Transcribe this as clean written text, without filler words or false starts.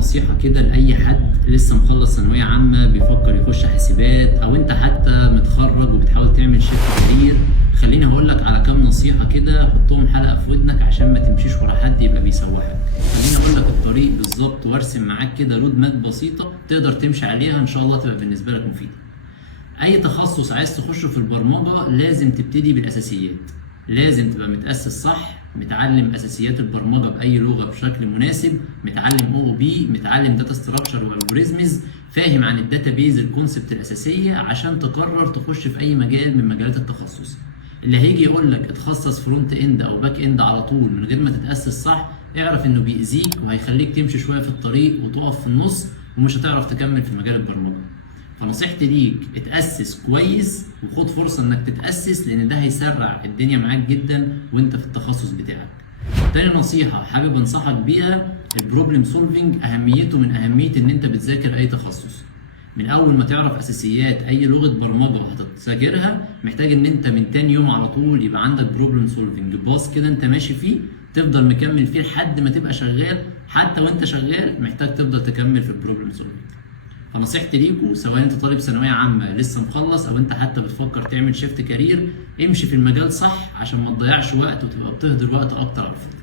نصيحة كده لأي حد لسه مخلص ثانوية عامة بيفكر يخش حاسبات، أو أنت حتى متخرج وبتحاول تعمل شيفت كارير. خليني هقولك على كام نصيحة كده، حطهم حلقة في ودنك عشان ما تمشيش ورا حد يبقى بيسوحك. خليني أقولك الطريق بالظبط وأرسم معاك كده رود ماب بسيطة تقدر تمشي عليها، إن شاء الله تبقى بالنسبة لك مفيدة. أي تخصص عايز تخشه في البرمجة لازم تبتدي بالأساسيات، لازم تبقى متأسس صح، متعلم اساسيات البرمجه باي لغه بشكل مناسب، متعلم او بي، متعلم داتا ستراكشر والجوريزمز، فاهم عن الداتابيز الكونسبت الاساسيه عشان تقرر تخش في اي مجال من مجالات التخصص. اللي هيجي يقول لك اتخصص فرونت اند او باك اند على طول من غير ما تتاسس صح، اعرف انه بيأذيك وهيخليك تمشي شويه في الطريق وتقف في النص ومش هتعرف تكمل في مجال البرمجه. فنصيحتي ليك اتأسس كويس وخد فرصة انك تتأسس، لان ده هيسرع الدنيا معاك جدا وانت في التخصص بتاعك. تاني نصيحة حابب انصحك بيها، البروبلم سولفينج اهميته من اهمية ان انت بتذاكر اي تخصص. من اول ما تعرف اساسيات اي لغة برمجة هتذاكرها، محتاج ان انت من تاني يوم على طول يبقى عندك بروبلم سولفينج باص كده انت ماشي فيه، تفضل مكمل فيه لحد ما تبقى شغال. حتى وانت شغال محتاج تفضل تكمل في البروبلم سولفينج. فنصيحتي ليكوا سواء انت طالب ثانويه عامه لسه مخلص او انت حتى بتفكر تعمل شيفت كارير، امشي في المجال صح عشان ما تضيعش وقت وتبقى بتهدر وقت اكتر على الفاضي.